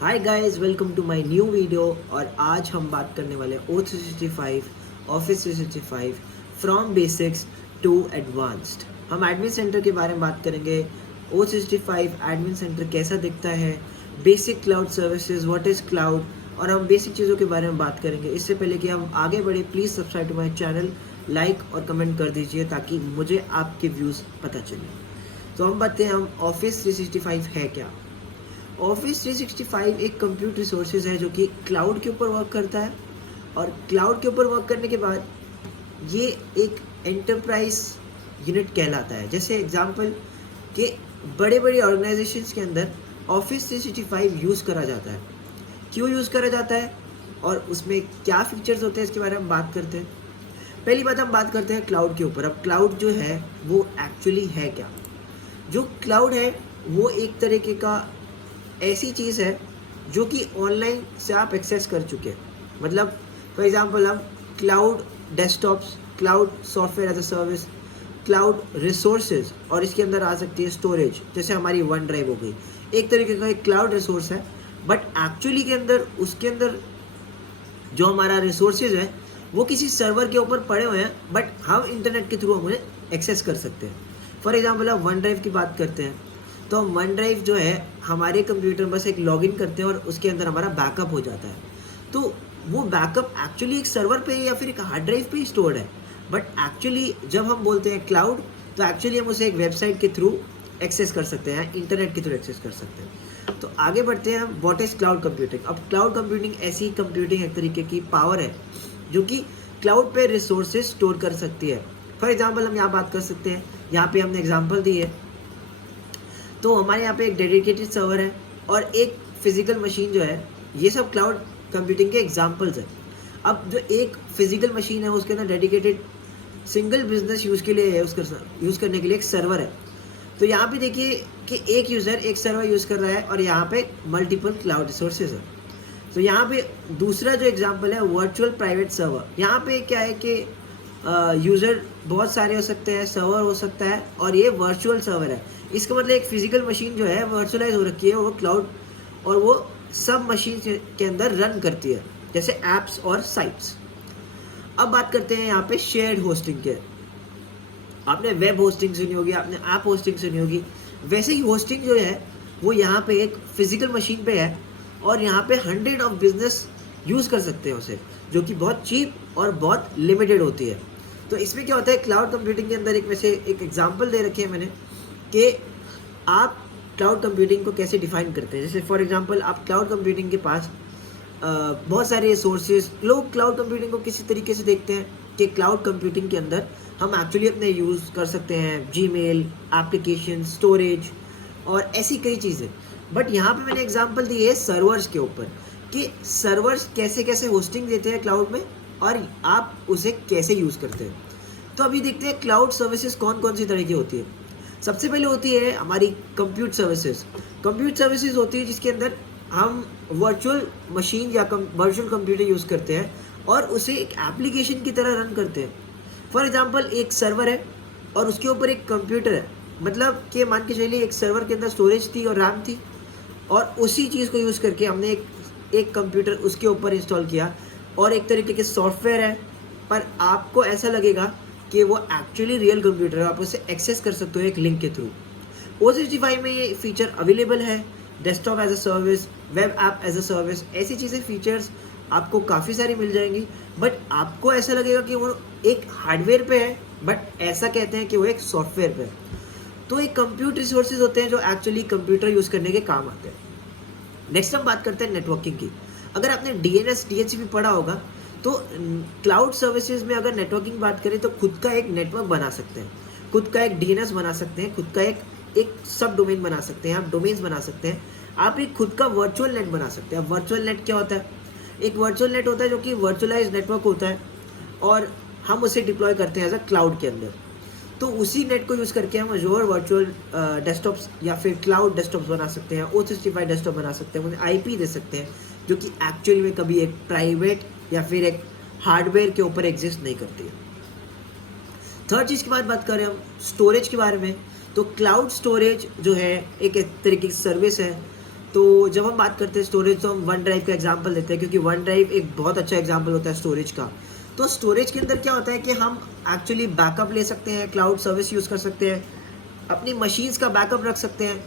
Hi guys, welcome to my new video. और आज हम बात करने वाले हैं O365 office 365 from basics to advanced. हम एडमिन सेंटर के बारे में बात करेंगे। O365 एडमिन सेंटर कैसा दिखता है, basic cloud services, what is cloud, और हम बेसिक चीज़ों के बारे में बात करेंगे। इससे पहले कि हम आगे बढ़े, please subscribe to my channel, like और कमेंट कर दीजिए ताकि मुझे आपके व्यूज़ पता चले। तो हम बातें हम ऑफिस 365 है क्या। ऑफिस 365 एक कंप्यूटर रिसोर्सेज है जो कि क्लाउड के ऊपर वर्क करता है। और क्लाउड के ऊपर वर्क करने के बाद ये एक एंटरप्राइज यूनिट कहलाता है। जैसे एग्जांपल कि बड़े बड़े ऑर्गेनाइजेशंस के अंदर ऑफिस 365 यूज़ करा जाता है। क्यों यूज़ करा जाता है और उसमें क्या फीचर्स होते हैं, इसके बारे में हम बात करते हैं। पहली बात हम बात करते हैं क्लाउड के ऊपर। अब क्लाउड जो है वो एक्चुअली है क्या। जो क्लाउड है वो एक तरीके का ऐसी चीज़ है जो कि ऑनलाइन से आप एक्सेस कर चुके हैं। मतलब फॉर एग्जांपल हम cloud desktops, cloud software as a service, cloud resources, और इसके अंदर आ सकती है स्टोरेज। जैसे हमारी वन ड्राइव हो गई, एक तरीके का एक क्लाउड रिसोर्स है। बट एक्चुअली के अंदर उसके अंदर जो हमारा रिसोर्सेज है वो किसी सर्वर के ऊपर पड़े हुए हैं, बट हम इंटरनेट के थ्रू हम उन्हें एक्सेस कर सकते हैं। फॉर एग्जांपल आप वन ड्राइव की बात करते हैं, तो वन ड्राइव जो है हमारे कंप्यूटर में बस एक लॉगिन करते हैं और उसके अंदर हमारा बैकअप हो जाता है। तो वो बैकअप एक्चुअली एक सर्वर पे या फिर एक हार्ड ड्राइव पे ही स्टोर्ड है। बट एक्चुअली जब हम बोलते हैं क्लाउड, तो एक्चुअली हम उसे एक वेबसाइट के थ्रू एक्सेस कर सकते हैं, इंटरनेट के थ्रू एक्सेस कर सकते हैं। तो आगे बढ़ते हैं हम, व्हाट इज़ क्लाउड कंप्यूटिंग। अब क्लाउड कंप्यूटिंग ऐसी कंप्यूटिंग एक तरीके की पावर है जो कि क्लाउड पे रिसोर्सेज स्टोर कर सकती है। फॉर एग्जांपल हम यहाँ बात कर सकते हैं, यहाँ पे हमने एग्जांपल दी है। तो हमारे यहाँ पे एक डेडिकेटेड सर्वर है और एक फिजिकल मशीन जो है, ये सब क्लाउड कंप्यूटिंग के एग्जांपल्स हैं। अब जो एक फिजिकल मशीन है उसके अंदर डेडिकेटेड सिंगल बिजनेस यूज़ के लिए यूज़ करने के लिए एक सर्वर है। तो यहाँ पे देखिए कि एक यूज़र एक सर्वर यूज़ कर रहा है और यहाँ पे मल्टीपल क्लाउड रिसोर्सेज है। तो यहाँ पे दूसरा जो एग्जांपल है वर्चुअल प्राइवेट सर्वर। यहाँ पे क्या है कि यूज़र बहुत सारे हो सकते हैं, सर्वर हो सकता है, और ये वर्चुअल सर्वर है। इसका मतलब एक फिजिकल मशीन जो है वर्चुअलाइज हो रखी है, वो क्लाउड, और वो सब मशीन के अंदर रन करती है, जैसे ऐप्स और साइट्स। अब बात करते हैं यहाँ पे शेयर्ड होस्टिंग के। आपने वेब होस्टिंग सुनी होगी, आपने ऐप होस्टिंग सुनी होगी। वैसे ही होस्टिंग जो है वो यहाँ पे एक फिजिकल मशीन पे है और यहाँ पे 100 ऑफ बिजनेस यूज़ कर सकते हैं उसे, जो कि बहुत चीप और बहुत लिमिटेड होती है। तो इसमें क्या होता है, क्लाउड कंप्यूटिंग के अंदर एक वैसे एक एग्जांपल दे रखी है मैंने कि आप क्लाउड कंप्यूटिंग को कैसे डिफाइन करते हैं। जैसे फॉर एग्जांपल आप क्लाउड कंप्यूटिंग के पास बहुत सारे रिसोर्सेज, लोग क्लाउड कंप्यूटिंग को किसी तरीके से देखते हैं कि क्लाउड कंप्यूटिंग के अंदर हम एक्चुअली अपने यूज़ कर सकते हैं जीमेल, एप्लीकेशन, स्टोरेज और ऐसी कई चीज़ें। बट यहाँ पे मैंने एग्जांपल दी है सर्वर्स के ऊपर कि सर्वर्स कैसे कैसे होस्टिंग देते हैं क्लाउड में और आप उसे कैसे यूज़ करते हैं। तो अभी देखते हैं क्लाउड सर्विसेज कौन कौन सी तरह की होती है। सबसे पहले होती है हमारी कंप्यूट सर्विसेज। कंप्यूट सर्विसेज होती है जिसके अंदर हम वर्चुअल मशीन या वर्चुअल कंप्यूटर यूज़ करते हैं और उसे एक एप्लीकेशन की तरह रन करते हैं। फॉर एग्जांपल एक सर्वर है और उसके ऊपर एक कंप्यूटर है। मतलब कि मान के चलिए एक सर्वर के अंदर स्टोरेज थी और रैम थी, और उसी चीज़ को यूज़ करके हमने एक कंप्यूटर उसके ऊपर इंस्टॉल किया और एक तरीके के सॉफ्टवेयर है, पर आपको ऐसा लगेगा कि वो एक्चुअली रियल कंप्यूटर है। आप उसे एक्सेस कर सकते हो एक लिंक के थ्रू। O365 में ये फीचर अवेलेबल है। Desktop as a service, web app as a service, ऐसी चीज़ें फीचर्स आपको काफ़ी सारी मिल जाएंगी। बट आपको ऐसा लगेगा कि वो एक हार्डवेयर पे है, बट ऐसा कहते हैं कि वो एक सॉफ्टवेयर पे है। तो एक कंप्यूटर रिसोर्सेज होते हैं जो एक्चुअली कंप्यूटर यूज़ करने के काम आते हैं। नेक्स्ट हम बात करते हैं नेटवर्किंग की। अगर आपने DNS DHCP पढ़ा होगा तो क्लाउड सर्विसेज में अगर नेटवर्किंग बात करें तो खुद का एक नेटवर्क बना सकते हैं, खुद का एक DNS बना सकते हैं, खुद का एक सब डोमेन बना सकते हैं, आप डोमेन्स बना सकते हैं, आप एक खुद का वर्चुअल नेट बना सकते हैं। अब वर्चुअल नेट क्या होता है, एक वर्चुअल नेट होता है जो कि वर्चुअलाइज नेटवर्क होता है और हम उसे डिप्लॉय करते हैं एज अ क्लाउड के अंदर। तो उसी नेट को यूज़ करके हम अजोर वर्चुअल डेस्कटॉप्स या फिर क्लाउड डेस्कटॉप्स बना सकते हैं, O365 डेस्कटॉप बना सकते हैं, उन्हें IP दे सकते हैं जो कि एक्चुअली में कभी एक प्राइवेट या फिर एक हार्डवेयर के ऊपर एग्जिस्ट नहीं करती है। थर्ड चीज़ की बात करें हम स्टोरेज के बारे में, तो क्लाउड स्टोरेज जो है एक तरीके की सर्विस है। तो जब हम बात करते हैं स्टोरेज तो हम वन ड्राइव का एग्जांपल देते हैं, क्योंकि वन ड्राइव एक बहुत अच्छा एग्जांपल होता है स्टोरेज का। तो स्टोरेज के अंदर क्या होता है कि हम एक्चुअली बैकअप ले सकते हैं, क्लाउड सर्विस यूज़ कर सकते हैं, अपनी मशीन्स का बैकअप रख सकते हैं।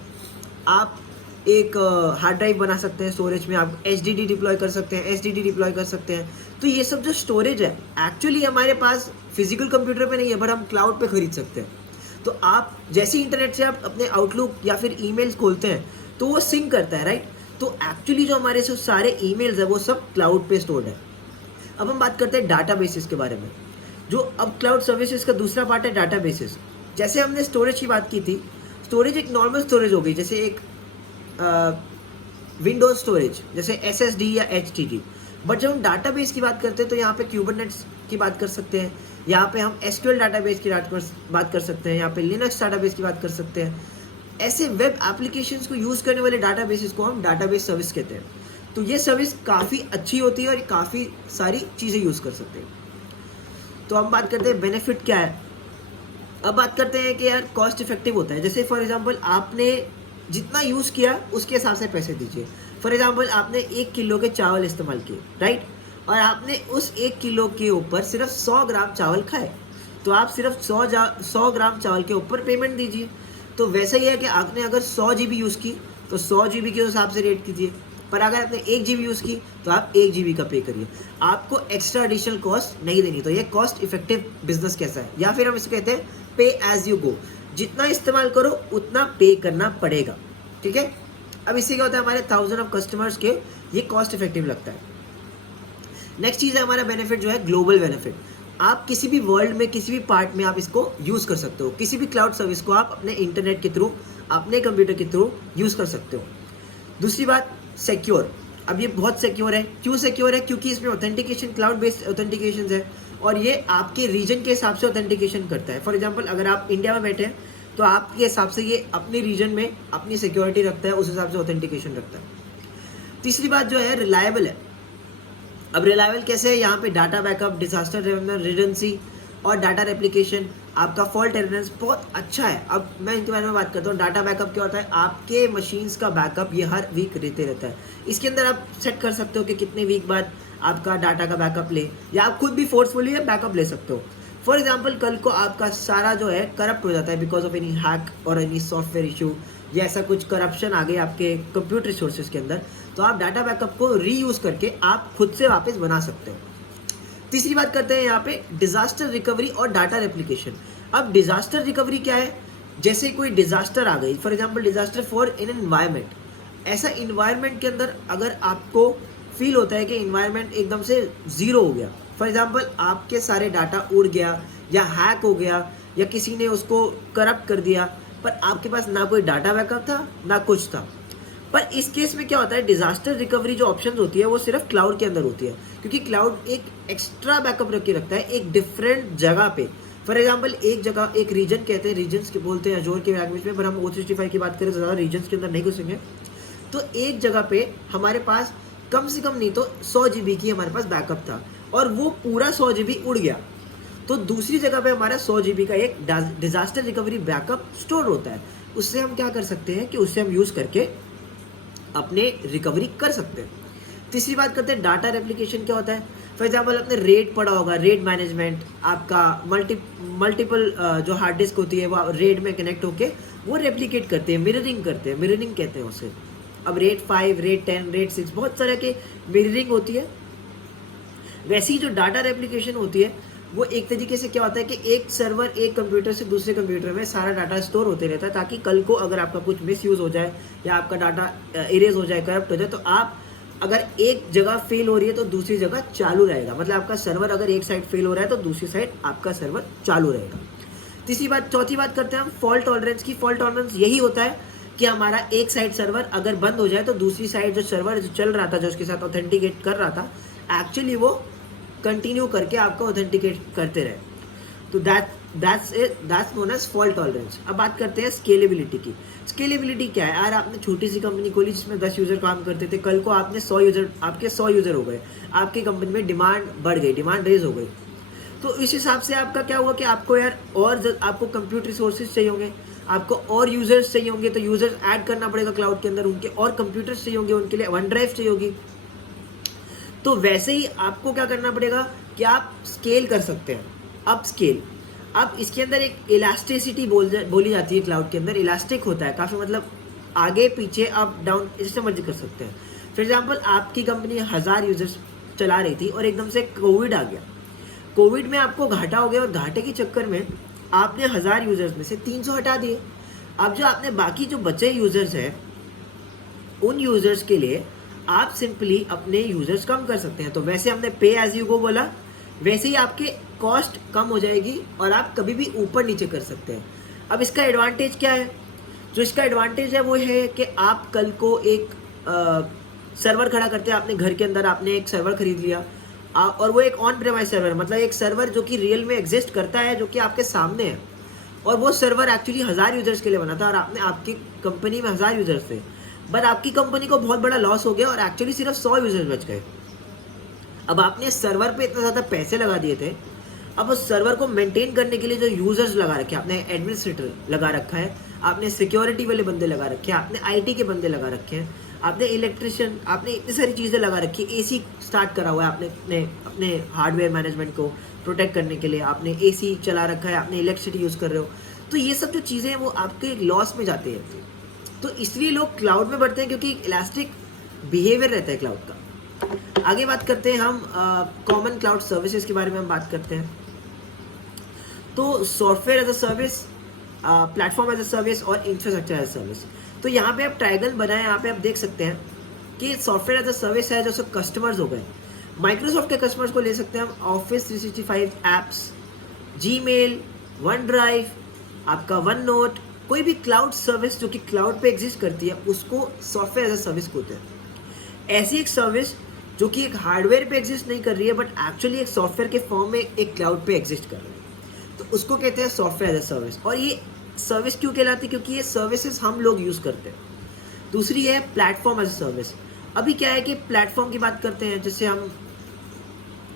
आप एक हार्ड ड्राइव बना सकते हैं स्टोरेज में, आप एचडीडी डिप्लॉय कर सकते हैं, एसडीडी डिप्लॉय कर सकते हैं। तो ये सब जो स्टोरेज है एक्चुअली हमारे पास फिजिकल कंप्यूटर पे नहीं है, बट हम क्लाउड पे खरीद सकते हैं। तो आप जैसे ही इंटरनेट से आप अपने आउटलुक या फिर ईमेल्स खोलते हैं तो वो सिंक करता है, राइट। तो एक्चुअली जो हमारे जो सारे ईमेल्स है वो सब क्लाउड पे स्टोर्ड है। अब हम बात करते हैं डाटाबेसेस के बारे में, जो अब क्लाउड सर्विसेज का दूसरा पार्ट है डाटाबेसेस। जैसे हमने स्टोरेज की बात की थी, स्टोरेज एक नॉर्मल स्टोरेज हो गई, जैसे एक विंडोज स्टोरेज जैसे एसएसडी या एचडीडी। बट जब हम डाटाबेस की बात करते हैं तो यहाँ पे क्यूबरनेट्स की बात कर सकते हैं, यहाँ पे हम एसक्यूएल डाटाबेस की बात कर सकते हैं, यहाँ पे लिनक्स डाटाबेस की बात कर सकते हैं। ऐसे वेब एप्लीकेशंस को यूज़ करने वाले डाटाबेसेस को हम डाटाबेस सर्विस कहते हैं। तो ये सर्विस काफ़ी अच्छी होती है और काफ़ी सारी चीज़ें यूज़ कर सकते हैं। तो हम बात करते हैं बेनिफिट क्या है। अब बात करते हैं कि यार कॉस्ट इफेक्टिव होता है। जैसे फॉर एग्जांपल आपने जितना यूज़ किया उसके हिसाब से पैसे दीजिए। फॉर एग्जांपल आपने 1 किलो के चावल इस्तेमाल किए, राइट, और आपने उस 1 किलो के ऊपर सिर्फ 100 ग्राम चावल खाए, तो आप सिर्फ 100 ग्राम चावल के ऊपर पेमेंट दीजिए। तो वैसा ही है कि आपने अगर 100 GB यूज़ की तो 100 GB के हिसाब से रेट कीजिए, पर अगर आपने 1 GB यूज़ की तो आप 1 GB का पे करिए। आपको एक्स्ट्रा एडिशनल कॉस्ट नहीं देनी। तो ये कॉस्ट इफेक्टिव बिजनेस कैसा है, या फिर हम इसको कहते हैं पे एज यू गो। जितना इस्तेमाल करो उतना पे करना पड़ेगा, ठीक है। अब इससे क्या होता है, हमारे 1000 ऑफ कस्टमर्स के ये कॉस्ट इफेक्टिव लगता है। नेक्स्ट चीज़ है हमारा बेनिफिट जो है ग्लोबल बेनिफिट। आप किसी भी वर्ल्ड में किसी भी पार्ट में आप इसको यूज़ कर सकते हो। किसी भी क्लाउड सर्विस को आप अपने इंटरनेट के थ्रू, अपने कंप्यूटर के थ्रू यूज़ कर सकते हो। दूसरी बात सिक्योर। अब ये बहुत सिक्योर है। क्यों सिक्योर है? क्योंकि इसमें ऑथेंटिकेशन क्लाउड बेस्ड ऑथेंटिकेशन है और ये आपके रीजन के हिसाब से ऑथेंटिकेशन करता है। फॉर एग्जांपल अगर आप इंडिया में बैठे हैं तो आपके हिसाब से ये अपने रीजन में अपनी सिक्योरिटी रखता है, उस हिसाब से ऑथेंटिकेशन रखता है। तीसरी बात जो है रिलायबल है। अब रिलायबल कैसे है? यहाँ पे डाटा बैकअप, डिजास्टर रिडंडेंसी और डाटा रेप्लिकेशन, आपका फॉल्ट टॉलरेंस बहुत अच्छा है। अब मैं इनके बारे में बात करता हूँ। डाटा बैकअप क्या होता है? आपके मशीन्स का बैकअप ये हर वीक देते रहता है। इसके अंदर आप सेट कर सकते हो कि कितने वीक बाद आपका डाटा का बैकअप ले, या आप खुद भी फोर्सफुली बैकअप ले सकते हो। फॉर एग्जाम्पल कल को आपका सारा जो है करप्ट हो जाता है बिकॉज ऑफ एनी हैक और एनी सॉफ्टवेयर इशू, या ऐसा कुछ करप्शन आ गई आपके कंप्यूटर रिसोर्सेज के अंदर, तो आप डाटा बैकअप को रीयूज़ करके आप खुद से वापस बना सकते हो। तीसरी बात करते हैं यहाँ पे डिजास्टर रिकवरी और डाटा रेप्लिकेशन। अब डिजास्टर रिकवरी क्या है? जैसे कोई डिजास्टर आ गई, for example disaster for in environment, ऐसा इन्वायरमेंट के अंदर अगर आपको फील होता है कि इन्वायरमेंट एकदम से ज़ीरो हो गया, फॉर एग्जांपल आपके सारे डाटा उड़ गया या हैक हो गया या किसी ने उसको करप्ट कर दिया, पर आपके पास ना कोई डाटा बैकअप था ना कुछ था। पर इस केस में क्या होता है, डिजास्टर रिकवरी जो ऑप्शन होती है वो सिर्फ क्लाउड के अंदर होती है, क्योंकि क्लाउड एक एक्स्ट्रा बैकअप रख के रखता है एक डिफरेंट जगह पे। फॉर एग्जांपल एक जगह, एक रीजन कहते हैं, रीजन्स के बोलते हैं अजोर के लैंग्वेज में, पर हम O365 की बात करें तो ज़्यादा रीजन्स के अंदर नहीं घुसेंगे। तो एक जगह पे हमारे पास कम से कम नहीं तो 100 GB की हमारे पास बैकअप था और वो पूरा 100 GB उड़ गया, तो दूसरी जगह पे हमारा 100 GB का एक डिजास्टर रिकवरी बैकअप स्टोर होता है। उससे हम क्या कर सकते हैं कि उससे हम यूज़ करके अपने रिकवरी कर सकते हैं। तीसरी बात करते हैं डाटा रेप्लिकेशन क्या होता है। फॉर एग्जांपल आपने रेड पढ़ा होगा, रेड मैनेजमेंट, आपका मल्टीपल जो हार्ड डिस्क होती है वो रेड में कनेक्ट होके वो रेप्लिकेट करते हैं, मिररिंग करते हैं, मिररिंग कहते हैं उसे। अब रेड 5, रेड 10, रेड 6 बहुत तरह के मिररिंग होती है। वैसी जो डाटा रेप्लिकेशन होती है वो एक तरीके से क्या होता है कि एक सर्वर एक कंप्यूटर से दूसरे कंप्यूटर में सारा डाटा स्टोर होते रहता है, ताकि कल को अगर आपका कुछ मिसयूज़ हो जाए या आपका डाटा इरेज हो जाए, करप्ट हो जाए, तो आप अगर एक जगह फेल हो रही है तो दूसरी जगह चालू रहेगा। मतलब आपका सर्वर अगर एक साइड फेल हो रहा है तो दूसरी साइड आपका सर्वर चालू रहेगा। चौथी बात करते हैं हम फॉल्ट टॉलरेंस की। फॉल्ट टॉलरेंस यही होता है कि हमारा एक साइड सर्वर अगर बंद हो जाए तो दूसरी साइड जो सर्वर जो चल रहा था, जो उसके साथ ऑथेंटिकेट कर रहा था, एक्चुअली वो कंटिन्यू करके आपको ऑथेंटिकेट करते रहे। तो that's known as fault tolerance. अब बात करते हैं स्केलेबिलिटी की। स्केलेबिलिटी क्या है? यार आपने छोटी सी कंपनी खोली जिसमें 10 यूज़र काम करते थे, कल को आपने 100 यूज़र, आपके 100 यूज़र हो गए, आपकी कंपनी में डिमांड बढ़ गई, डिमांड रेज हो गई, तो इस हिसाब से आपका क्या हुआ कि आपको यार और आपको कंप्यूटर रिसोर्सेज चाहिए होंगे, आपको और यूजर्स चाहिए होंगे तो यूजर्स ऐड करना पड़ेगा क्लाउड के अंदर, उनके और कंप्यूटर्स चाहिए होंगे, उनके लिए वन ड्राइव चाहिए होगी। तो वैसे ही आपको क्या करना पड़ेगा कि आप स्केल कर सकते हैं, अप स्केल। अब इसके अंदर एक इलास्टिसिटी बोली जाती है, क्लाउड के अंदर इलास्टिक होता है काफ़ी, मतलब आगे पीछे अप डाउन जैसे मर्जी कर सकते हैं। फॉर एग्जाम्पल आपकी कंपनी 1000 यूजर्स चला रही थी और एकदम से कोविड आ गया, कोविड में आपको घाटा हो गया और घाटे के चक्कर में आपने 1000 यूजर्स में से 300 हटा दिए। अब जो आपने बाकी जो बचे यूजर्स हैं उन यूजर्स के लिए आप सिंपली अपने यूजर्स कम कर सकते हैं। तो वैसे हमने पे एज यू गो बोला, वैसे ही आपके कॉस्ट कम हो जाएगी और आप कभी भी ऊपर नीचे कर सकते हैं। अब इसका एडवांटेज क्या है? जो इसका एडवांटेज है वो है कि आप कल को एक सर्वर खड़ा करते हैं आपने घर के अंदर, आपने एक सर्वर खरीद लिया और वो एक ऑन प्रेमाइस सर्वर, मतलब एक सर्वर जो कि रियल में एग्जिस्ट करता है, जो कि आपके सामने है, और वो सर्वर एक्चुअली 1000 यूजर्स के लिए बना था और आपने आपकी कंपनी में 1000 यूजर्स थे, बट आपकी कंपनी को बहुत बड़ा लॉस हो गया और एक्चुअली सिर्फ 100 यूजर्स बच गए। अब आपने सर्वर पे इतना ज़्यादा पैसे लगा दिए थे, अब उस सर्वर को मेंटेन करने के लिए जो यूजर्स लगा रखे हैं, आपने एडमिनिस्ट्रेटर लगा रखा है, आपने सिक्योरिटी वाले बंदे लगा रखे हैं, आपने आईटी के बंदे लगा रखे हैं, आपने इलेक्ट्रिशियन, आपने इतनी सारी चीज़ें लगा रखी है, एसी स्टार्ट करा हुआ है आपने अपने हार्डवेयर मैनेजमेंट को प्रोटेक्ट करने के लिए, आपने एसी चला रखा है, आपने इलेक्ट्रिसिटी यूज़ कर रहे हो। तो ये सब जो चीज़ें हैं वो आपके लॉस में जाते हैं। तो इसलिए लोग क्लाउड में बढ़ते हैं क्योंकि इलास्टिक बिहेवियर रहता है क्लाउड का। आगे बात करते हैं हम कॉमन क्लाउड सर्विसेज के बारे में हम बात करते हैं। तो software as a service, platform as a service और इंफ्रास्ट्रक्चर एज अ सर्विस। तो यहाँ पे आप ट्रायंगल बनाए, यहाँ पे आप देख सकते हैं कि सॉफ्टवेयर एज अ सर्विस है जो सब कस्टमर्स हो गए। माइक्रोसॉफ्ट के कस्टमर्स को ले सकते हैं हम, office 365 apps, Gmail, one drive, आपका वन नोट, कोई भी क्लाउड सर्विस जो कि क्लाउड पे एग्जिस्ट करती है उसको सॉफ्टवेयर एज अ सर्विस कहते हैं। ऐसी एक सर्विस जो कि एक हार्डवेयर पे एग्जिस्ट नहीं कर रही है बट एक्चुअली एक सॉफ्टवेयर के फॉर्म में एक क्लाउड पे एग्जिस्ट कर रही है, तो उसको कहते हैं सॉफ्टवेयर एज अ सर्विस। और ये सर्विस क्यों कहलाती है? क्योंकि ये सर्विसेज हम लोग यूज़ करते हैं। दूसरी है प्लेटफॉर्म एज अ सर्विस। अभी क्या है कि प्लेटफॉर्म की बात करते हैं, जैसे हम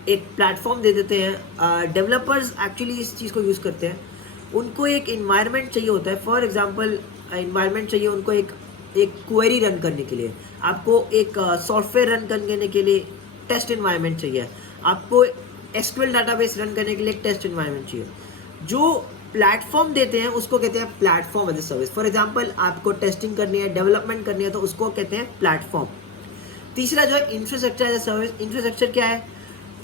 एक प्लेटफॉर्म दे देते हैं, डेवलपर्स एक्चुअली इस चीज़ को यूज़ करते हैं, उनको एक इन्वायरमेंट चाहिए होता है। फॉर एग्जांपल इन्वायरमेंट चाहिए उनको एक क्वेरी रन करने के लिए, आपको एक सॉफ्टवेयर रन करने के लिए टेस्ट इन्वायरमेंट चाहिए, आपको एसक्यूएल डाटाबेस रन करने के लिए एक टेस्ट इन्वायरमेंट चाहिए। जो प्लेटफॉर्म देते हैं उसको कहते हैं platform as a service. For example आपको टेस्टिंग करनी है, डेवलपमेंट करनी है, तो उसको कहते हैं प्लेटफॉर्म। तीसरा जो है infrastructure as a service. Infrastructure क्या है?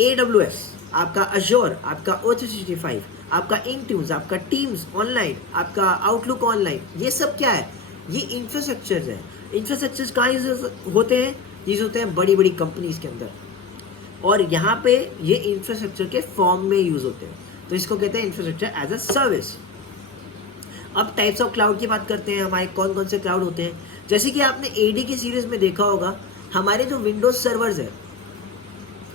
AWS, आपका अश्योर, आपका O365, आपका इंट्यून्स, आपका टीम्स ऑनलाइन, आपका आउटलुक ऑनलाइन, ये सब क्या है? ये इंफ्रास्ट्रक्चर्स है। इंफ्रास्ट्रक्चर्स कहाँ यूज होते हैं? यूज होते हैं बड़ी बड़ी कंपनीज के अंदर, और यहाँ पे ये इंफ्रास्ट्रक्चर के फॉर्म में यूज होते हैं, तो इसको कहते हैं इंफ्रास्ट्रक्चर एज अ सर्विस। अब टाइप्स ऑफ क्लाउड की बात करते हैं, हमारे कौन कौन से क्लाउड होते हैं। जैसे कि आपने AD की सीरीज में देखा होगा, हमारे जो विंडोज सर्वर्स है,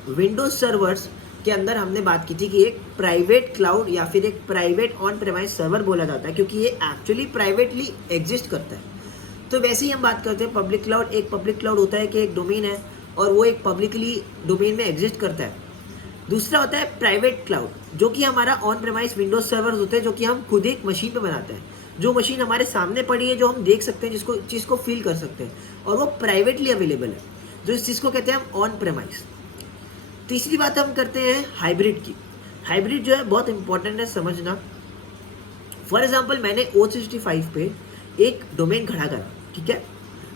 विंडोज सर्वर्स के अंदर हमने बात की थी कि एक प्राइवेट क्लाउड या फिर एक प्राइवेट ऑन प्रेमाइस सर्वर बोला जाता है, क्योंकि ये एक्चुअली प्राइवेटली एग्जिस्ट करता है। तो वैसे ही हम बात करते हैं पब्लिक क्लाउड। एक पब्लिक क्लाउड होता है कि एक डोमेन है और वो एक पब्लिकली डोमेन में एग्जिस्ट करता है। दूसरा होता है प्राइवेट क्लाउड, जो कि हमारा ऑन प्रेमाइस विंडोज सर्वर्स होते हैं, जो कि हम खुद एक मशीन पे बनाते हैं, जो मशीन हमारे सामने पड़ी है, जो हम देख सकते हैं, जिसको चीज़ को फील कर सकते हैं, और वो प्राइवेटली अवेलेबल है, जो इस चीज़ को कहते हैं हम ऑन प्रेमाइस। तीसरी बात हम करते हैं हाइब्रिड की। हाइब्रिड जो है बहुत इंपॉर्टेंट है समझना। फॉर एग्जांपल मैंने O365 पे एक डोमेन खड़ा करा, ठीक है,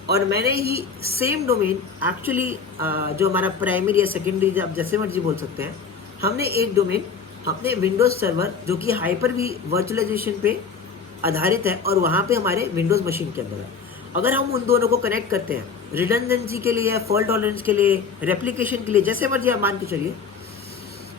और मैंने ही सेम डोमेन एक्चुअली जो हमारा प्राइमरी या सेकेंडरी, आप जैसे मर्जी बोल सकते हैं, हमने एक डोमेन अपने विंडोज सर्वर जो कि हाइपर भी वर्चुअलाइजेशन पे आधारित है और वहाँ पे हमारे विंडोज मशीन के अंदर है, अगर हम उन दोनों को कनेक्ट करते हैं रिडंडेंसी के लिए, फॉल्ट टॉलरेंस के लिए, रेप्लिकेशन के लिए, जैसे मर्जी आप मान के चलिए,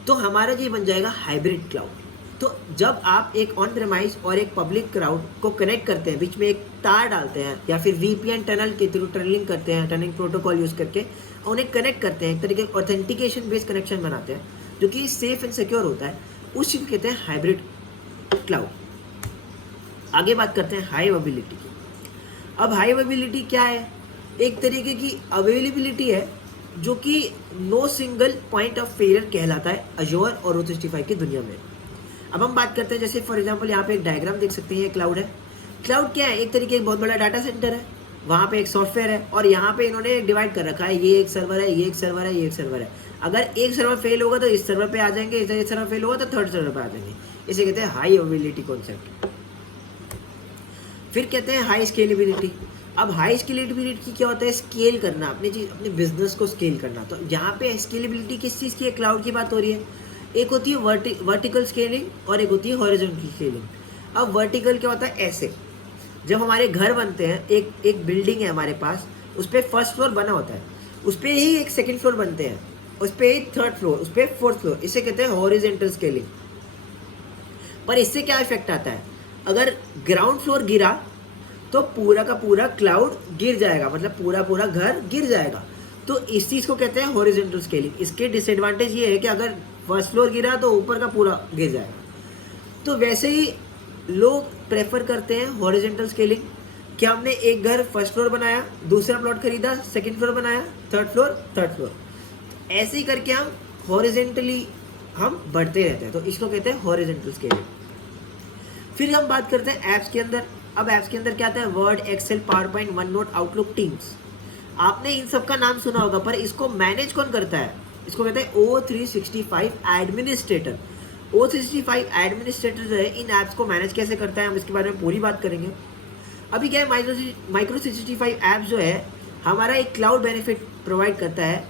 तो हमारा ये बन जाएगा हाइब्रिड क्लाउड। तो जब आप एक ऑन प्रेमाइस और एक पब्लिक क्लाउड को कनेक्ट करते हैं, बीच में एक तार डालते हैं या फिर VPN टनल के थ्रू टनलिंग करते हैं, टनलिंग प्रोटोकॉल यूज़ करके उन्हें कनेक्ट करते हैं, एक तरीके का ऑथेंटिकेशन बेस्ड कनेक्शन बनाते हैं जो कि सेफ एंड सिक्योर होता है, उस चीज़ को कहते हैं हाइब्रिड क्लाउड। आगे बात करते हैं हाई अवेलेबिलिटी की। अब हाई अवेलेबिलिटी क्या है? एक तरीके की अवेलेबिलिटी है जो कि no single point of failure कहलाता है अजोर और O365 की दुनिया में। अब हम बात करते हैं, जैसे फॉर एग्जांपल यहाँ पे एक डायग्राम देख सकते हैं, ये क्लाउड है, क्लाउड क्या है? एक तरीके एक बहुत बड़ा डाटा सेंटर है, वहाँ पे एक सॉफ्टवेयर है और यहाँ पे इन्होंने डिवाइड कर रखा है, ये एक सर्वर है, ये एक सर्वर है, ये एक सर्वर है। अगर एक सर्वर फेल होगा तो इस सर्वर पे आ जाएंगे, इस सर्वर फेल होगा तो थर्ड सर्वर पे आ जाएंगे। इसे कहते हैं हाई अवेलेबिलिटी कॉन्सेप्ट। फिर कहते हैं हाई स्केलेबिलिटी। अब हाई स्केलेबिलिटी क्या होता है? स्केल करना, अपने बिजनेस को स्केल करना। तो यहाँ पे स्केलेबिलिटी किस चीज़ की है? क्लाउड की बात हो रही है। एक होती है वर्टिकल स्केलिंग और एक होती है हॉरिजॉन्टल स्केलिंग। अब वर्टिकल क्या होता है? ऐसे जब हमारे घर बनते हैं, एक बिल्डिंग है हमारे पास, उस पर फर्स्ट फ्लोर बना होता है, उस पर ही एक सेकेंड फ्लोर बनते हैं, उस पर ही थर्ड फ्लोर, उस पर फोर्थ फ्लोर। इसे कहते हैं हॉरिजॉन्टल स्केलिंग। पर इससे क्या इफेक्ट आता है? अगर ग्राउंड फ्लोर गिरा तो पूरा का पूरा क्लाउड गिर जाएगा, मतलब पूरा घर गिर जाएगा। तो इस चीज़ को कहते हैं हॉरिजॉन्टल स्केलिंग। इसके डिसएडवांटेज ये है कि अगर फर्स्ट फ्लोर गिरा तो ऊपर का पूरा गिर जाएगा। तो वैसे ही लोग प्रेफर करते हैं हॉरिजॉन्टल स्केलिंग। क्या हमने एक घर फर्स्ट फ्लोर बनाया, दूसरा प्लॉट खरीदा, सेकंड फ्लोर बनाया, थर्ड फ्लोर, ऐसे ही करके हम हॉरिजॉन्टली हम बढ़ते रहते हैं। तो इसको कहते हैं हॉरिजॉन्टल स्केलिंग। फिर हम बात करते हैं ऐप्स के अंदर। अब ऐप्स के अंदर क्या आता है? Word, excel, power point, one note, outlook, teams. आपने इन सब का नाम सुना होगा, पर इसको मैनेज कौन करता है? इसको कहते हैं O365 एडमिनिस्ट्रेटर। O365 एडमिनिस्ट्रेटर जो है इन ऐप्स को मैनेज कैसे करता है, हम इसके बारे में पूरी बात करेंगे। अभी क्या है, माइक्रो 365 ऐप जो है हमारा एक क्लाउड बेनिफिट प्रोवाइड करता है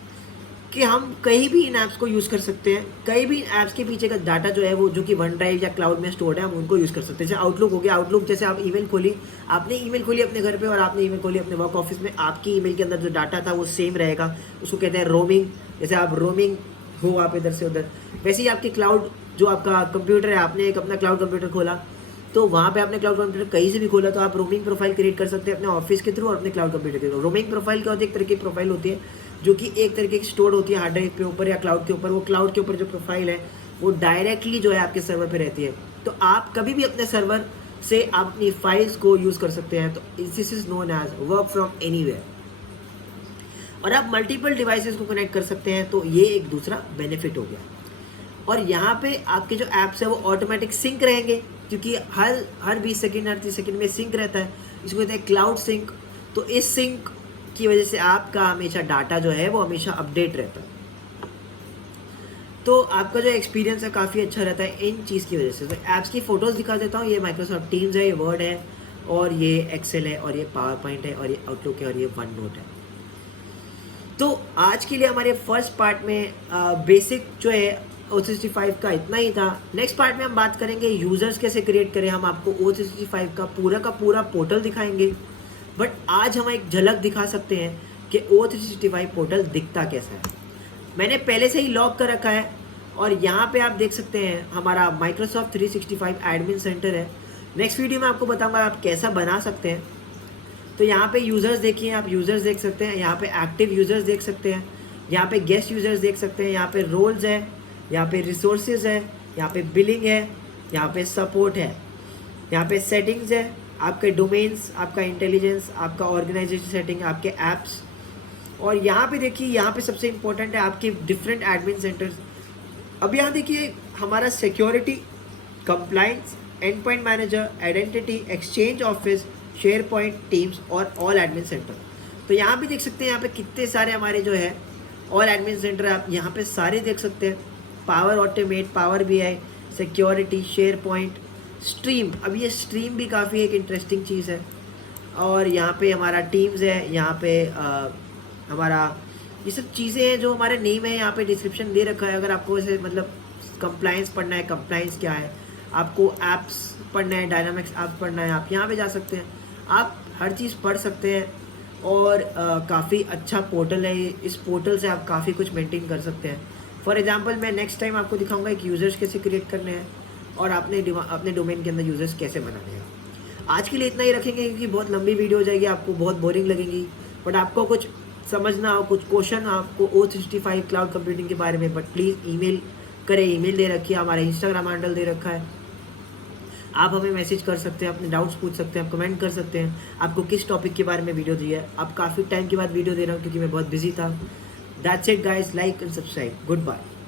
कि हम कहीं भी इन ऐप्स को यूज़ कर सकते हैं। कहीं भी ऐप्स के पीछे का डाटा जो है वो जो कि वन ड्राइव या क्लाउड में स्टोर्ड है, हम उनको यूज़ कर सकते हैं। जैसे आउटलुक हो गया, आउटलुक जैसे आप ईमेल खोली, आपने ईमेल खोली अपने घर पे और आपने ईमेल खोली अपने वर्क ऑफिस में, आपकी ईमेल के अंदर जो डाटा था वो सेम रहेगा। उसको कहते हैं रोमिंग। जैसे आप रोमिंग हो आप इधर से उधर, वैसे ही आपके क्लाउड जो आपका कंप्यूटर है, आपने एक अपना क्लाउड कंप्यूटर खोला तो वहाँ पे आपने क्लाउड कंप्यूटर कहीं से भी खोला तो आप रोमिंग प्रोफाइल क्रिएट कर सकते हैं अपने ऑफिस के थ्रू और अपने क्लाउड कंप्यूटर के थ्रू। रोमिंग प्रोफाइल क्या होती है? एक तरह की प्रोफाइल होती है जो कि एक तरीके की स्टोर होती है हार्ड ड्राइव के ऊपर या क्लाउड के ऊपर। वो क्लाउड के ऊपर जो प्रोफाइल है वो डायरेक्टली जो है आपके सर्वर पे रहती है। तो आप कभी भी अपने सर्वर से आप अपनी फाइल्स को यूज़ कर सकते हैं। तो this is known as work from anywhere. और आप मल्टीपल डिवाइसेस को कनेक्ट कर सकते हैं, तो ये एक दूसरा बेनिफिट हो गया। और यहाँ पे आपके जो ऐप्स है वो ऑटोमेटिक सिंक रहेंगे, क्योंकि हर 20 सेकंड हर 30 सेकंड में सिंक रहता है। इसको कहते हैं क्लाउड सिंक। तो इस सिंक की वजह से आपका हमेशा डाटा जो है वो हमेशा अपडेट रहता है। तो आपका जो एक्सपीरियंस है काफ़ी अच्छा रहता है इन चीज़ की वजह से। तो ऐप्स की फ़ोटोज़ दिखा देता हूँ। ये माइक्रोसॉफ्ट टीम्स है, ये वर्ड है, और ये एक्सेल है, और ये पावर पॉइंट है, और ये आउटलुक है, और ये वन नोट है। तो आज के लिए हमारे फर्स्ट पार्ट में बेसिक जो है O365 का इतना ही था। नेक्स्ट पार्ट में हम बात करेंगे यूज़र्स कैसे क्रिएट करें। हम आपको O365 का पूरा पोर्टल दिखाएंगे, बट आज हम एक झलक दिखा सकते हैं कि O365 पोर्टल दिखता कैसा है। मैंने पहले से ही लॉग कर रखा है और यहाँ पे आप देख सकते हैं हमारा माइक्रोसॉफ्ट 365 एडमिन सेंटर है। नेक्स्ट वीडियो में आपको बताऊँगा आप कैसा बना सकते हैं। तो यहाँ पे यूज़र्स देखिए, आप यूज़र्स देख सकते हैं, यहाँ पे एक्टिव यूज़र्स देख सकते हैं, यहाँ पे गेस्ट यूज़र्स देख सकते हैं, यहाँ पे रोल्स है, यहाँ पे रिसोर्सेज है, यहाँ पे बिलिंग है, यहाँ पे सपोर्ट है, यहाँ पे सेटिंग्स है, आपके डोमेन्स, आपका इंटेलिजेंस, आपका ऑर्गेनाइजेशन सेटिंग, आपके ऐप्स। और यहाँ पे देखिए, यहाँ पे सबसे इंपॉर्टेंट है आपके डिफरेंट एडमिन सेंटर्स। अब यहाँ देखिए हमारा security, compliance, and point manager, identity, exchange office, share point, teams और ऑल एडमिन सेंटर। तो यहाँ भी देख सकते हैं यहाँ पे कितने सारे हमारे जो है ऑल एडमिन सेंटर आप यहाँ पे सारे देख सकते हैं। Power automate, power BI, security, share point, stream. अब ये स्ट्रीम भी काफ़ी एक इंटरेस्टिंग चीज़ है। और यहाँ पे हमारा टीम्स है, यहाँ पे हमारा ये सब चीज़ें हैं जो हमारे नेम है, यहाँ पे डिस्क्रिप्शन दे रखा है। अगर आपको ऐसे मतलब कंप्लाइंस पढ़ना है, कंप्लाइंस क्या है, आपको ऐप्स पढ़ना है, डायनामिक्स ऐप्स पढ़ना है, आप यहाँ पे जा सकते हैं। आप हर चीज़ पढ़ सकते हैं और काफ़ी अच्छा पोर्टल है। इस पोर्टल से आप काफ़ी कुछ मेंटेन कर सकते हैं। फॉर एग्जांपल मैं नेक्स्ट टाइम आपको दिखाऊंगा एक यूज़र्स कैसे क्रिएट करने हैं और अपने डोमेन के अंदर यूज़र्स कैसे बनाने हैं। आज के लिए इतना ही रखेंगे क्योंकि बहुत लंबी वीडियो हो जाएगी, आपको बहुत बोरिंग लगेगी। बट आपको कुछ समझना हो, कुछ क्वेश्चन आपको O365 क्लाउड कंप्यूटिंग के बारे में, बट प्लीज़ ईमेल करें। ईमेल दे रखी है, हमारा इंस्टाग्राम हैंडल दे रखा है, आप हमें मैसेज कर सकते हैं, अपने डाउट्स पूछ सकते हैं, आप कमेंट कर सकते हैं आपको किस टॉपिक के बारे में वीडियो चाहिए। अब काफ़ी टाइम के बाद वीडियो दे रहा हूँ क्योंकि मैं बहुत बिजी था। That's it guys, like and subscribe. Good bye.